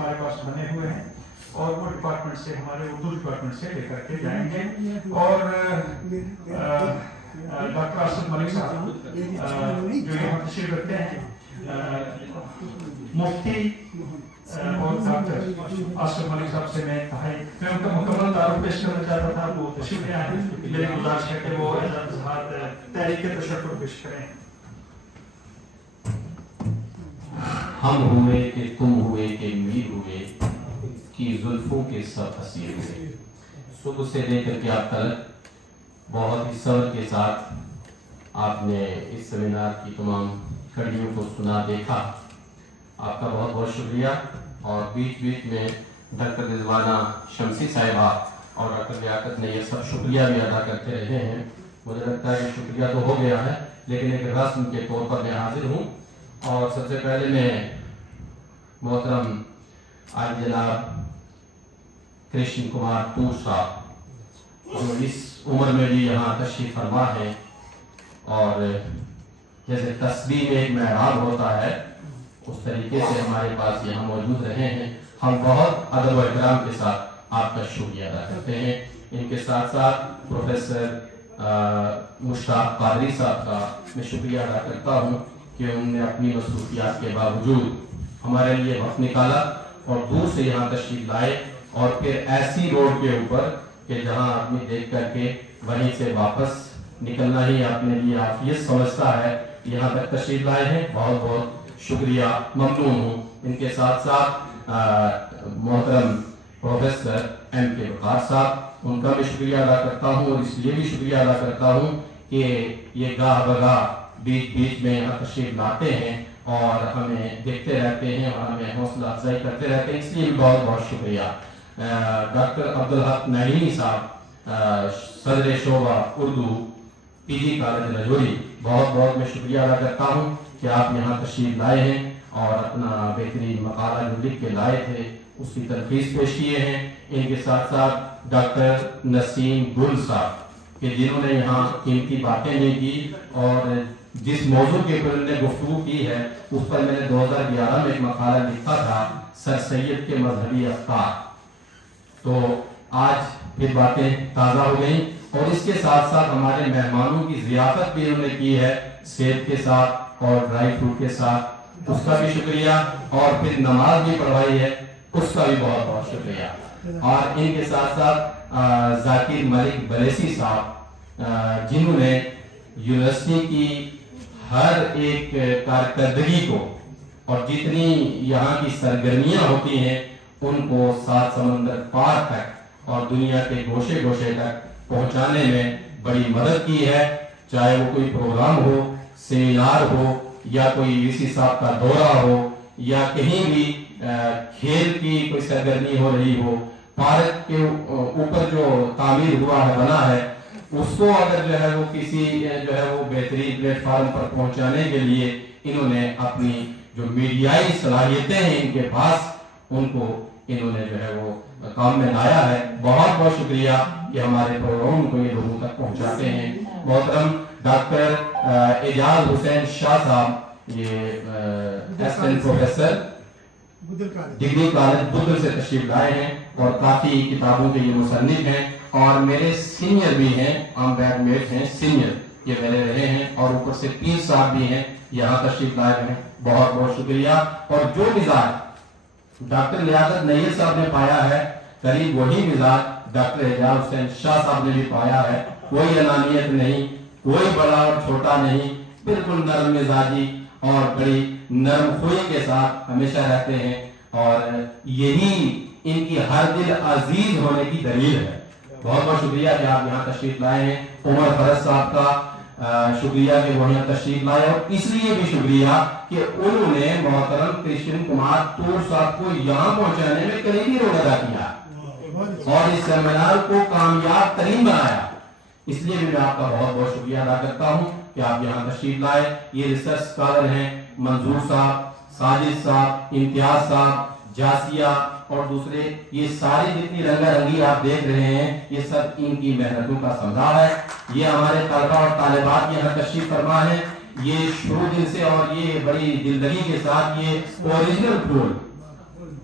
ہمارے پاس بنے ہوئے ہیں اور وہ ڈپارٹمنٹ سے ہمارے اردو ڈپارٹمنٹ سے لے کر کے جائیں گے. اور ڈاکٹر اسد ملک صاحب جو یہاں تشریف رکھتے ہیں, مفتی اور ڈاکٹر اسد ملک صاحب سے میں ان کا مکمل تعارف پیش کرنا چاہتا تھا. وہ تشریف لے آئے, میری گزارش ہے کہ وہ اظہار تحریک تشکر پیش کریں. ہم ہوئے کہ تم ہوئے کہ میر ہوئے کی زلفوں کے سب اسیر ہوئے. صبح سے لے کر کے آپ تک بہت ہی صبر کے ساتھ آپ نے اس سیمینار کی تمام کڑیوں کو سنا دیکھا. آپ کا بہت بہت شکریہ. اور بیچ بیچ میں ڈاکٹر رضوانہ شمسی صاحبہ اور ڈاکٹر لیاقت نے یہ سب شکریہ بھی ادا کرتے رہے ہیں. مجھے لگتا ہے کہ شکریہ تو ہو گیا ہے, لیکن ایک رسم کے طور پر میں حاضر ہوں. اور سب سے پہلے میں محترم آج جناب کرشن کمار ٹور صاحب جو اس عمر میں بھی یہاں تشریف فرما ہے, اور جیسے تسبیح میں ایک محراب ہوتا ہے اس طریقے سے ہمارے پاس یہاں موجود رہے ہیں. ہم بہت ادب و احترام کے ساتھ آپ کا شکریہ ادا کرتے ہیں. ان کے ساتھ ساتھ پروفیسر مشتاق قادری صاحب کا میں شکریہ ادا کرتا ہوں کہ انہوں نے اپنی مصروفیات کے باوجود ہمارے لیے وقت نکالا اور دور سے یہاں تشریف لائے, اور پھر ایسی روڈ کے اوپر کہ جہاں آدمی دیکھ کر کے وہیں سے واپس نکلنا ہی اپنے لیے عافیت سمجھتا ہے, یہاں تک تشریف لائے ہیں. بہت بہت شکریہ, ممنون ہوں. ان کے ساتھ ساتھ محترم پروفیسر ایم کے وقار صاحب, ان کا بھی شکریہ ادا کرتا ہوں. اور اس لیے بھی شکریہ ادا کرتا ہوں کہ یہ گاہ بگاہ بیچ بیچ میں یہاں تشریف لاتے ہیں اور ہمیں دیکھتے رہتے ہیں اور ہمیں حوصلہ افزائی کرتے رہتے ہیں. اس لیے بھی بہت بہت شکریہ. ڈاکٹر عبدالحق نعیمی صاحب, صدر شعبہ اردو, پی جی کالج رجوری, بہت بہت میں شکریہ ادا کرتا ہوں کہ آپ یہاں تشریف لائے ہیں اور اپنا بہترین مقالہ جو لکھ کے لائے تھے اس کی تلخیص پیش کیے ہیں. ان کے ساتھ ساتھ ڈاکٹر نسیم گل صاحب کہ جنہوں نے یہاں قیمتی باتیں نہیں کی, اور جس موضوع کے اوپر انہوں نے گفتگو کی ہے اس پر میں نے 2011 میں ایک مقالہ لکھا تھا, سر سید کے مذہبی افکار. تو آج پھر باتیں تازہ ہو گئیں. اور اس کے ساتھ ساتھ ہمارے مہمانوں کی ضیافت بھی انہوں نے کی ہے سیب کے ساتھ اور ڈرائی فروٹ کے ساتھ, اس کا بھی شکریہ. اور پھر نماز بھی پڑھوائی ہے, اس کا بھی بہت بہت شکریہ. اور ان کے ساتھ ساتھ ذاکر ملک بلیسی صاحب جنہوں نے یونیورسٹی کی ہر ایک کارکردگی کو اور جتنی یہاں کی سرگرمیاں ہوتی ہیں ان کو سات سمندر پار تک اور دنیا کے گوشے گوشے تک پہنچانے میں بڑی مدد کی ہے. چاہے وہ کوئی پروگرام ہو, سیمینار ہو, یا کوئی وی سی صاحب کا دورہ ہو, یا کہیں بھی کھیل کی کوئی سرگرمی ہو رہی ہو, پارک کے اوپر جو تعمیر ہوا ہے, بنا ہے, اس کو اگر جو ہے وہ کسی جو ہے وہ بہترین پلیٹ فارم پر پہنچانے کے لیے انہوں نے اپنی جو میڈیائی صلاحیتیں ہیں ان کے پاس, ان کو انہوں نے جو ہے وہ کام میں لایا ہے. بہت بہت شکریہ کہ ہمارے پروگرام کو یہ لوگوں تک پہنچاتے ہیں. محترم ڈاکٹر اعجاز حسین شاہ صاحب, یہ اسسٹنٹ پروفیسر ڈگری کالج بدر سے تشریف لائے ہیں اور کافی کتابوں کے یہ مصنف ہیں, اور میرے سینئر بھی ہیں, عام بیچ میٹ ہیں, سینئر یہ میرے رہے ہیں, اور اوپر سے پیر صاحب بھی ہیں, یہاں تشریف لائے ہیں. بہت بہت شکریہ. اور جو مزاج ڈاکٹر لیاقت نیر صاحب نے پایا ہے, قریب وہی مزاج ڈاکٹر اعجاز حسین شاہ صاحب نے بھی پایا ہے. کوئی انانیت نہیں, کوئی بڑا اور چھوٹا نہیں, بالکل نرم مزاجی اور بڑی نرم خوئی کے ساتھ ہمیشہ رہتے ہیں, اور یہی ان کی ہر دل عزیز ہونے کی دلیل ہے. بہت بہت شکریہ کہ آپ یہاں تشریف لائے ہیں. عمر فرد صاحب کا شکریہ کہ وہ یہاں تشریف لائے, اور اس لیے بھی شکریہ کہ انہوں نے محترم کرشن کمار ٹور صاحب کو یہاں پہنچانے میں کلیدی رول ادا کیا اور اس سیمینار کو کامیاب ترین بنایا. اس لیے بھی میں آپ کا بہت بہت شکریہ ادا کرتا ہوں کہ آپ یہاں تشریف لائے. یہ ریسرچ اسکالر ہیں منظور صاحب, ساجد صاحب, امتیاز صاحب, جاسیہ اور دوسرے, یہ ساری جتنی رنگا رنگی آپ دیکھ رہے ہیں یہ سب ان کی محنتوں کا ثمرہ ہے. یہ ہمارے طلبہ اور طالبات یہاں تشریف فرما ہے, یہ شروع دن سے اور یہ بڑی دلدگی کے ساتھ یہ اوریجنل پھول